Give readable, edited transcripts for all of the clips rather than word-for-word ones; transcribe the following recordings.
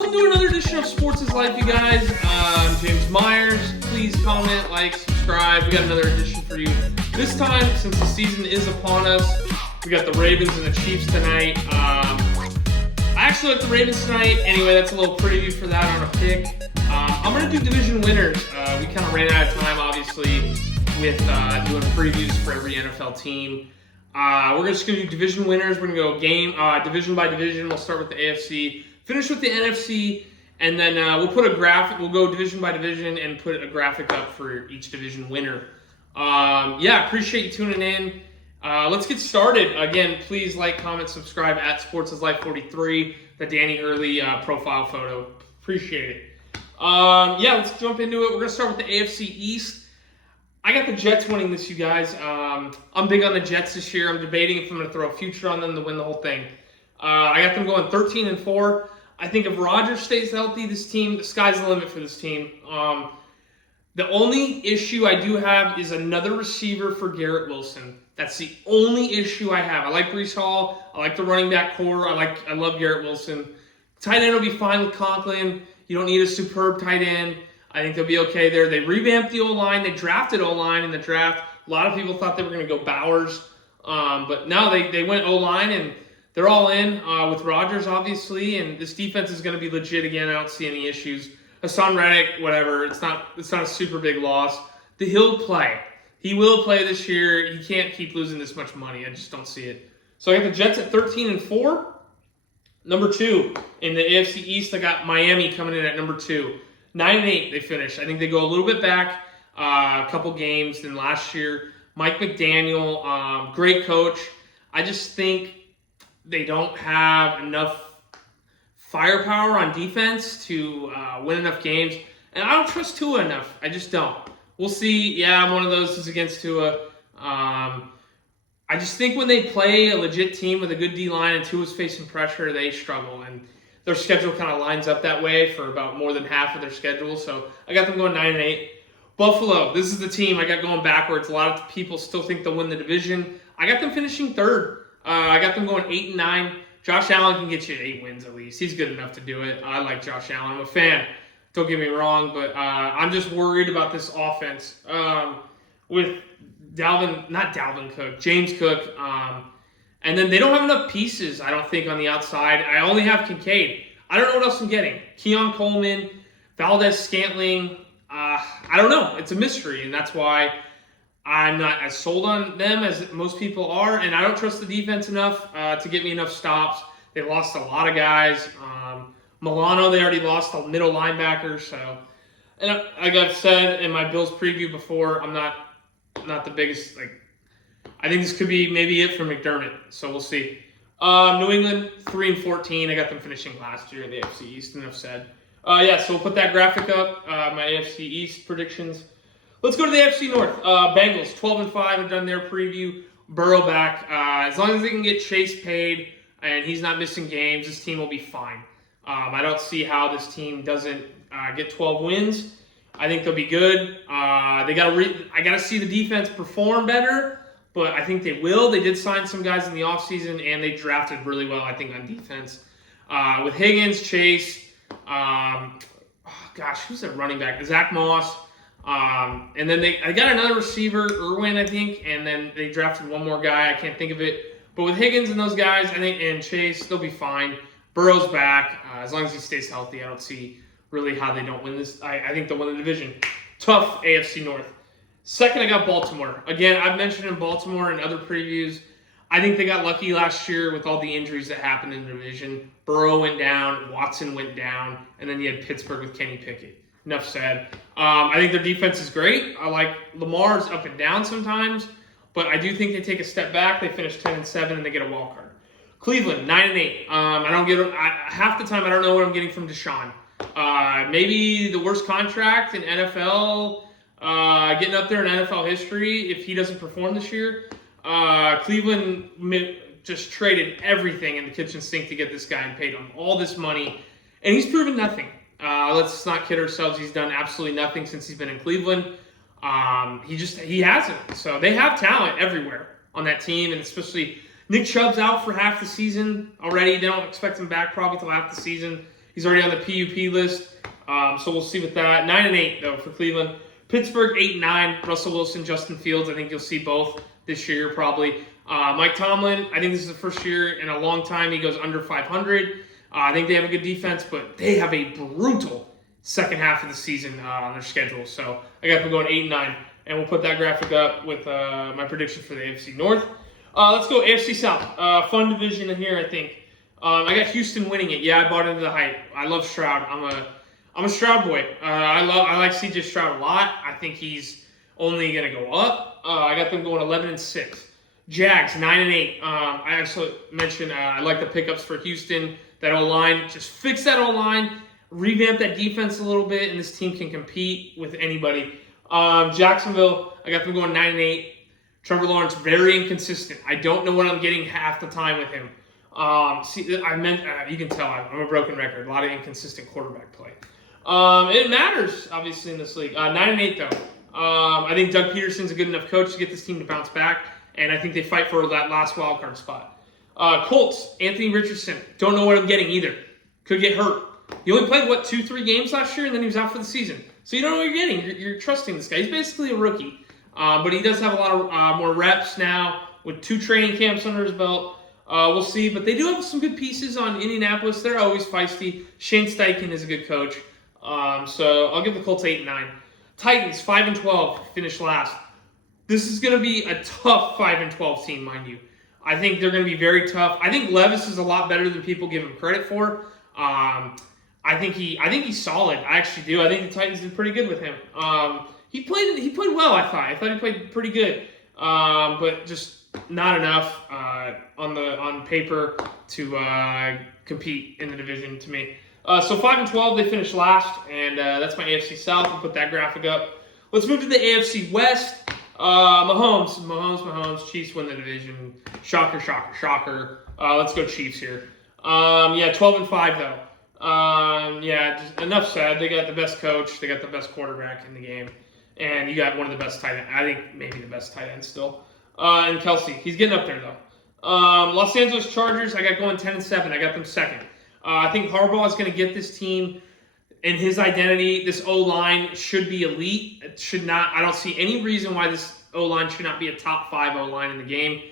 Welcome to another edition of Sports is Life, you guys. I'm James Myers. Please comment, like, subscribe. We got another edition for you. This time, since the season is upon us, we got the Ravens and the Chiefs tonight. I actually like the Ravens tonight. Anyway, that's a little preview for that on a pick. I'm going to do division winners. We kind of ran out of time, obviously, with doing previews for every NFL team. We're just going to do division winners. We're going to go division by division. We'll start with the AFC. Finish with the NFC, and then we'll put a graphic. We'll go division by division and put a graphic up for each division winner. Appreciate you tuning in. Let's get started. Again, please like, comment, subscribe at Sports is Life 43, the Danny Hurley profile photo. Appreciate it. Let's jump into it. We're going to start with the AFC East. I got the Jets winning this, you guys. I'm big on the Jets this year. I'm debating if I'm going to throw a future on them to win the whole thing. I got them going 13-4. I think if Rodgers stays healthy, this team, the sky's the limit for this team. The only issue I do have is another receiver for Garrett Wilson. That's the only issue I have. I like Breece Hall. I like the running back core. I love Garrett Wilson. Tight end will be fine with Conklin. You don't need a superb tight end. I think they'll be okay there. They revamped the O-line. They drafted O-line in the draft. A lot of people thought they were going to go Bowers. But now they went O-line, and they're all in with Rodgers, obviously, and this defense is going to be legit again. I don't see any issues. Hassan Reddick, whatever. It's not a super big loss. He'll play. He will play this year. He can't keep losing this much money. I just don't see it. So I got the Jets at 13-4. Number 2 in the AFC East, I got Miami coming in at number 2. 9-8 they finished. I think they go a little bit back a couple games than last year. Mike McDaniel, great coach. I just think they don't have enough firepower on defense to win enough games. And I don't trust Tua enough. I just don't. We'll see. Yeah, I'm one of those that's against Tua. I just think when they play a legit team with a good D-line and Tua's facing pressure, they struggle. And their schedule kind of lines up that way for about more than half of their schedule. So I got them going 9-8. Buffalo, this is the team I got going backwards. A lot of people still think they'll win the division. I got them finishing 3rd. I got them going 8-9. Josh Allen can get you 8 wins at least. He's good enough to do it. I like Josh Allen. I'm a fan. Don't get me wrong, but I'm just worried about this offense with James Cook. And then they don't have enough pieces, I don't think, on the outside. I only have Kincaid. I don't know what else I'm getting. Keon Coleman, Valdez-Scantling. I don't know. It's a mystery, and that's why I'm not as sold on them as most people are, and I don't trust the defense enough to get me enough stops. They lost a lot of guys. Milano, they already lost a middle linebacker. So, and like I've said in my Bills preview before, I'm not the biggest. I think this could be maybe it for McDermott. So we'll see. New England 3-14. I got them finishing last year in the AFC East. Enough said. So we'll put that graphic up. My AFC East predictions. Let's go to the AFC North. Bengals, 12-5, have done their preview. Burrow back. As long as they can get Chase paid and he's not missing games, this team will be fine. I don't see how this team doesn't get 12 wins. I think they'll be good. I got to see the defense perform better, but I think they will. They did sign some guys in the offseason, and they drafted really well, I think, on defense. With Higgins, Chase, who's that running back? Zach Moss. And then I got another receiver, Irwin, I think, and then they drafted one more guy. I can't think of it. But with Higgins and those guys, I think, and Chase, they'll be fine. Burrow's back. As long as he stays healthy, I don't see really how they don't win this. I think they'll win the division. Tough AFC North. Second, I got Baltimore. Again, I've mentioned in Baltimore in other previews, I think they got lucky last year with all the injuries that happened in the division. Burrow went down, Watson went down, and then you had Pittsburgh with Kenny Pickett. Enough said. I think their defense is great. I like Lamar's up and down sometimes, but I do think they take a step back. They finish 10-7 and they get a wild card. Cleveland 9-8. Half the time I don't know what I'm getting from Deshaun. Maybe the worst contract in NFL, getting up there in NFL history if he doesn't perform this year. Cleveland just traded everything in the kitchen sink to get this guy and paid him all this money, and he's proven nothing. Let's not kid ourselves. He's done absolutely nothing since he's been in Cleveland. He hasn't. So they have talent everywhere on that team, and especially Nick Chubb's out for half the season already. They don't expect him back probably till half the season. He's already on the PUP list, so we'll see with that. 9-8 though for Cleveland. Pittsburgh 8-9. Russell Wilson, Justin Fields. I think you'll see both this year probably. Mike Tomlin, I think this is the first year in a long time he goes under 500. I think they have a good defense, but they have a brutal second half of the season on their schedule. So I got them going 8-9, and we'll put that graphic up with my prediction for the AFC North. Let's go AFC South. Fun division here, I think. I got Houston winning it. Yeah, I bought into the hype. I love Stroud. I'm a Stroud boy. I like CJ Stroud a lot. I think he's only going to go up. I got them going 11-6. Jags 9-8. I also mentioned I like the pickups for Houston. That O-line, just fix that O-line, revamp that defense a little bit, and this team can compete with anybody. Jacksonville, I got them going 9-8. Trevor Lawrence, very inconsistent. I don't know what I'm getting half the time with him. You can tell I'm a broken record. A lot of inconsistent quarterback play. It matters, obviously, in this league. 9-8, though. I think Doug Peterson's a good enough coach to get this team to bounce back, and I think they fight for that last wild card spot. Colts, Anthony Richardson. Don't know what I'm getting either. Could get hurt. He only played, 2-3 games last year, and then he was out for the season. So you don't know what you're getting. You're trusting this guy. He's basically a rookie. But he does have a lot of more reps now with 2 training camps under his belt. We'll see. But they do have some good pieces on Indianapolis. They're always feisty. Shane Steichen is a good coach. So I'll give the Colts 8-9. Titans, 5-12, finished last. This is going to be a tough 5-12 team, mind you. I think they're going to be very tough. I think Levis is a lot better than people give him credit for. I think he's solid. I actually do. I think the Titans did pretty good with him. He played well. I thought he played pretty good, but just not enough on paper to compete in the division to me. So 5-12, they finished last, and that's my AFC South. We'll put that graphic up. Let's move to the AFC West. Mahomes. Chiefs win the division. Shocker. Let's go Chiefs here. 12-5 though. Just enough said. They got the best coach. They got the best quarterback in the game, and you got one of the best tight ends. I think maybe the best tight end still. And Kelsey, he's getting up there though. Los Angeles Chargers, I got going 10-7. I got them second. I think Harbaugh is going to get this team. In his identity, this O-line should be elite. It should not. I don't see any reason why this O-line should not be a top 5 O-line in the game.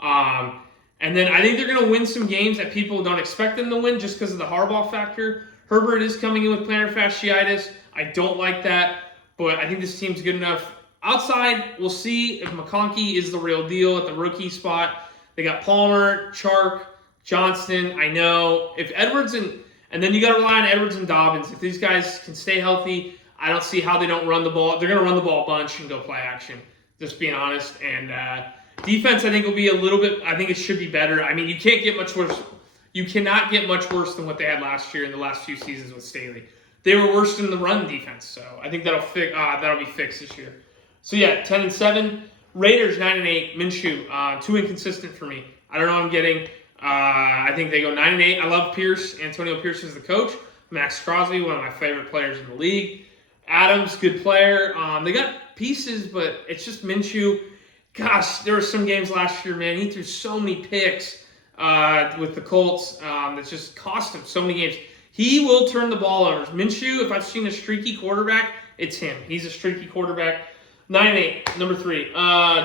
And then I think they're going to win some games that people don't expect them to win just because of the Harbaugh factor. Herbert is coming in with plantar fasciitis. I don't like that, but I think this team's good enough. Outside, we'll see if McConkey is the real deal at the rookie spot. They got Palmer, Chark, Johnston. I know if Edwards and then you got to rely on Edwards and Dobbins. If these guys can stay healthy, I don't see how they don't run the ball. They're going to run the ball a bunch and go play action, just being honest. And defense, I think, will be a little bit – I think it should be better. I mean, you can't get much worse. You cannot get much worse than what they had last year in the last few seasons with Staley. They were worse than the run defense, so I think that'll be fixed this year. So, 10-7. Raiders, 9-8. Minshew, too inconsistent for me. I don't know what I'm getting. I think they go 9-8. I love Pierce. Antonio Pierce is the coach. Max Crosby, one of my favorite players in the league. Adams, good player. They got pieces, but it's just Minshew. Gosh, there were some games last year, man. He threw so many picks with the Colts that just cost him so many games. He will turn the ball over. Minshew, if I've seen a streaky quarterback, it's him. He's a streaky quarterback. 9-8, number 3.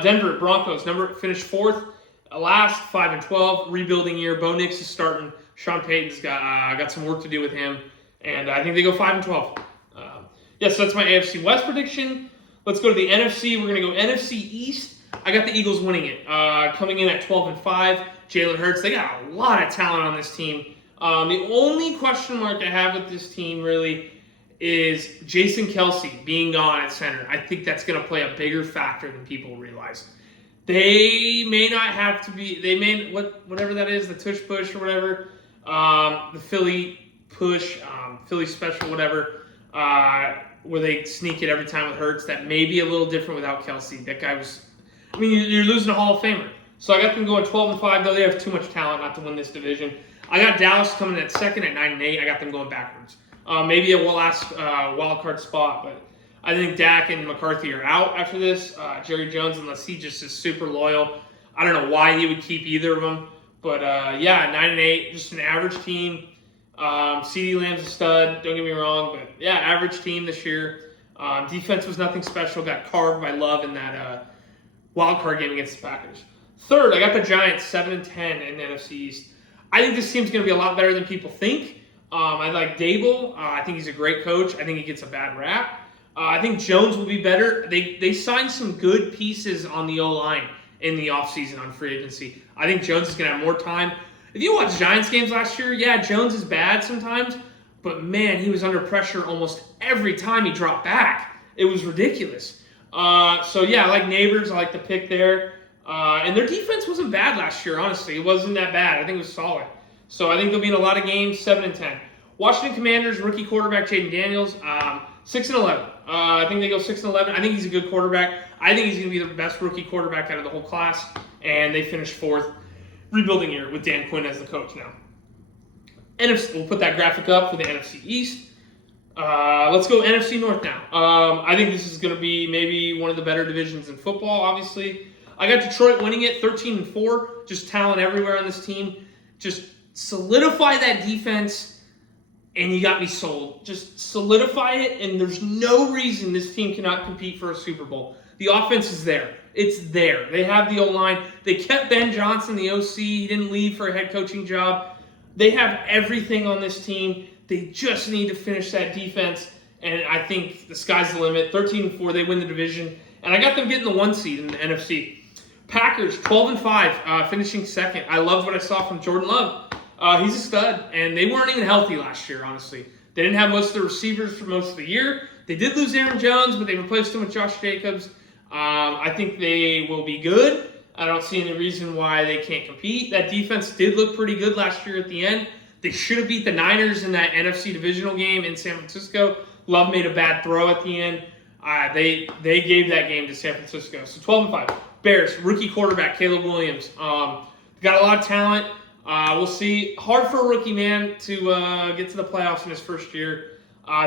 Denver Broncos, finished 4th. Last 5-12, rebuilding year. Bo Nix is starting. Sean Payton's got some work to do with him, and I think they go 5-12. So that's my AFC West prediction. Let's go to the NFC. We're gonna go NFC East. I got the Eagles winning it, coming in at 12-5. Jalen Hurts. They got a lot of talent on this team. The only question mark I have with this team really is Jason Kelce being gone at center. I think that's gonna play a bigger factor than people realize. They may not have to be. They may whatever that is, the tush push or whatever, the Philly push, Philly special, whatever, where they sneak it every time with Hurts. That may be a little different without Kelce. That guy was. I mean, you're losing a Hall of Famer. So I got them going 12-5. Though they have too much talent not to win this division. I got Dallas coming in at second at 9-8. I got them going backwards. Maybe a last wild card spot, but. I think Dak and McCarthy are out after this. Jerry Jones, unless he just is super loyal. I don't know why he would keep either of them. But, 9-8, just an average team. CeeDee Lamb's a stud, don't get me wrong, but yeah, average team this year. Defense was nothing special, got carved by Love in that wild card game against the Packers. Third, I got the Giants 7-10 in the NFC East. I think this team's going to be a lot better than people think. I like Dable. I think he's a great coach. I think he gets a bad rap. I think Jones will be better. They signed some good pieces on the O-line in the offseason on free agency. I think Jones is going to have more time. If you watch Giants games last year, yeah, Jones is bad sometimes, but man, he was under pressure almost every time he dropped back. It was ridiculous. So yeah, I like Neighbors. I like the pick there. And their defense wasn't bad last year, honestly. It wasn't that bad. I think it was solid. So I think they'll be in a lot of games, 7-10. Washington Commanders, rookie quarterback Jaden Daniels, 6-11. I think they go 6-11. I think he's a good quarterback. I think he's going to be the best rookie quarterback out of the whole class. And they finished fourth. Rebuilding year with Dan Quinn as the coach now. NFC, we'll put that graphic up for the NFC East. Let's go NFC North now. I think this is going to be maybe one of the better divisions in football, obviously. I got Detroit winning it 13-4. Just talent everywhere on this team. Just solidify that defense, and you got me sold. Just solidify it, and there's no reason this team cannot compete for a Super Bowl. The offense is there. It's there. They have the O-line. They kept Ben Johnson, the OC. He didn't leave for a head coaching job. They have everything on this team. They just need to finish that defense, and I think the sky's the limit. 13-4, they win the division, and I got them getting the 1 seed in the NFC. Packers, 12-5, finishing second. I loved what I saw from Jordan Love. He's a stud, and they weren't even healthy last year, honestly. They didn't have most of the receivers for most of the year. They did lose Aaron Jones, but they replaced him with Josh Jacobs. I think they will be good. I don't see any reason why they can't compete. That defense did look pretty good last year at the end. They should have beat the Niners in that NFC divisional game in San Francisco. Love made a bad throw at the end. They gave that game to San Francisco. So 12-5. Bears, rookie quarterback Caleb Williams. Got a lot of talent. We'll see. Hard for a rookie man to get to the playoffs in his first year.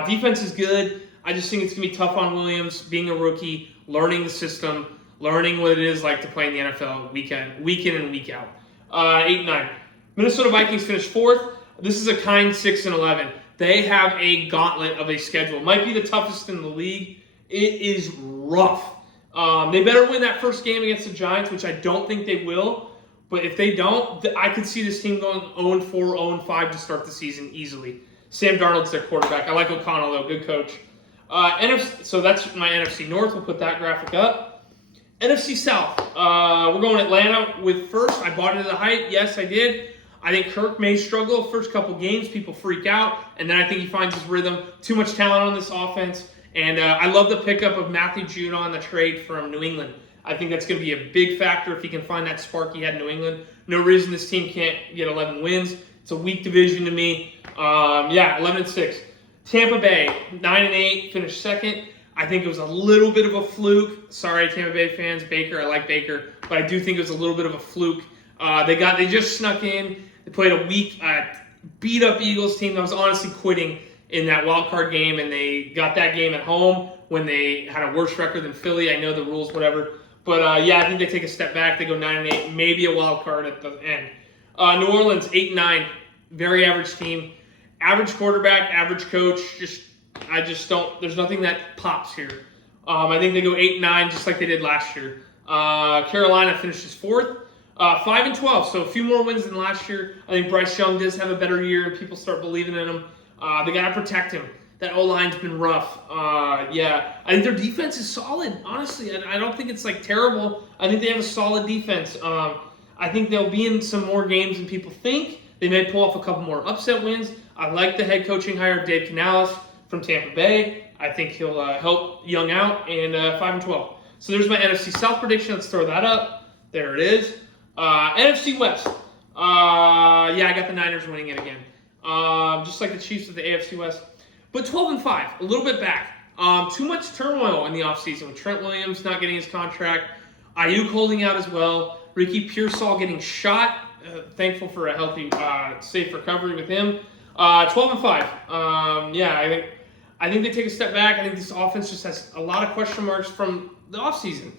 Defense is good. I just think it's going to be tough on Williams, being a rookie, learning the system, learning what it is like to play in the NFL week in and week out. 8-9. Minnesota Vikings finished fourth. This is a kind 6-11. They have a gauntlet of a schedule. Might be the toughest in the league. It is rough. They better win that first game against the Giants, which I don't think they will. But if they don't, I could see this team going 0-4, 0-5 to start the season easily. Sam Darnold's their quarterback. I like O'Connell, though. Good coach. So that's my NFC North. We'll put that graphic up. NFC South. We're going Atlanta with first. I bought into the hype. Yes, I did. I think Kirk may struggle first couple games. People freak out. And then I think he finds his rhythm. Too much talent on this offense. And I love the pickup of Matthew Judon on the trade from New England. I think that's going to be a big factor if he can find that spark he had in New England. No reason this team can't get 11 wins. It's a weak division to me. 11-6. Tampa Bay, 9-8, finished second. I think it was a little bit of a fluke. Sorry, Tampa Bay fans. Baker, I like Baker. But I do think it was a little bit of a fluke. They just snuck in. They played a weak, beat-up Eagles team that was honestly quitting in that wild card game, and they got that game at home when they had a worse record than Philly. I know the rules, whatever. But, I think they take a step back. They go 9-8, maybe a wild card at the end. New Orleans, 8-9, very average team. Average quarterback, average coach. There's nothing that pops here. I think they go 8-9, just like they did last year. Carolina finishes fourth. 5-12, so a few more wins than last year. I think Bryce Young does have a better year, and people start believing in him. They got to protect him. That O-line's been rough. I think their defense is solid, honestly. I don't think it's, terrible. I think they have a solid defense. I think they'll be in some more games than people think. They may pull off a couple more upset wins. I like the head coaching hire of Dave Canales from Tampa Bay. I think he'll help Young out, and 5-12. So there's my NFC South prediction. Let's throw that up. There it is. NFC West. I got the Niners winning it again. Just like the Chiefs of the AFC West. But 12-5, a little bit back. Too much turmoil in the offseason with Trent Williams not getting his contract. Ayuk holding out as well. Ricky Pearsall getting shot. Thankful for a healthy, safe recovery with him. 12-5. I think they take a step back. I think this offense just has a lot of question marks from the offseason.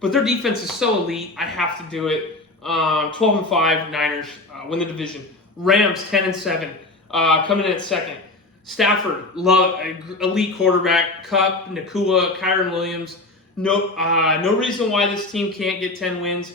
But their defense is so elite. I have to do it. 12-5, Niners win the division. Rams 10-7, coming in at second. Stafford, love elite quarterback. Kupp, Nakua, Kyren Williams. No reason why this team can't get 10 wins.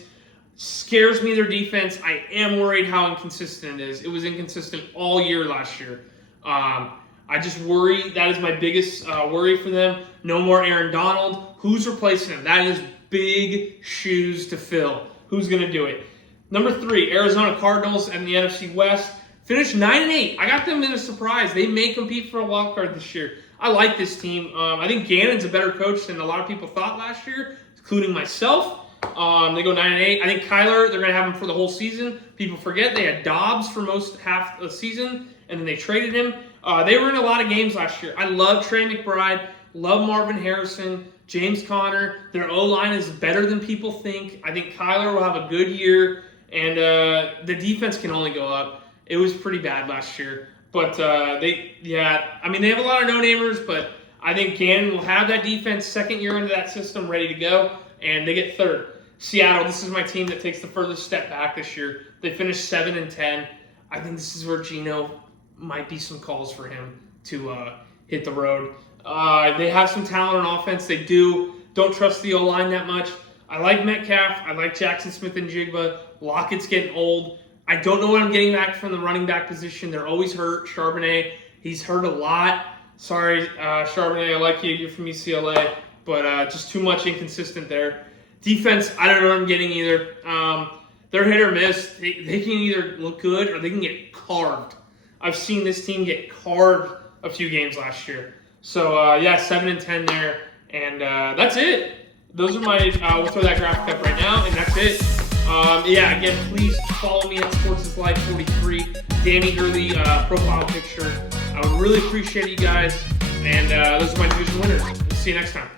Scares me their defense. I am worried how inconsistent it is. It was inconsistent all year last year. I just worry. That is my biggest worry for them. No more Aaron Donald. Who's replacing him? That is big shoes to fill. Who's going to do it? Number 3, Arizona Cardinals and the NFC West. Finished 9-8. I got them in a surprise. They may compete for a wild card this year. I like this team. I think Gannon's a better coach than a lot of people thought last year, including myself. They go 9-8. I think Kyler, they're going to have him for the whole season. People forget they had Dobbs for most half the season, and then they traded him. They were in a lot of games last year. I love Trey McBride, love Marvin Harrison, James Conner. Their O-line is better than people think. I think Kyler will have a good year, and the defense can only go up. It was pretty bad last year. But they have a lot of no-namers, but I think Gannon will have that defense second year into that system ready to go, and they get third. Seattle, this is my team that takes the furthest step back this year. They finished 7-10. I think this is where Geno might be some calls for him to hit the road. They have some talent on offense. They do. Don't trust the O-line that much. I like Metcalf. I like Jackson Smith and Jigba. Lockett's getting old. I don't know what I'm getting back from the running back position. They're always hurt. Charbonnet, he's hurt a lot. Sorry, Charbonnet, I like you. You're from UCLA. But just too much inconsistent there. Defense, I don't know what I'm getting either. They're hit or miss. They can either look good or they can get carved. I've seen this team get carved a few games last year. So, 7-10 there. And that's it. Those are my, we'll throw that graphic up right now, and that's it. Again, please follow me at SportsIsLife43. Danny Hurley profile picture. I would really appreciate you guys. And those are my division winners. See you next time.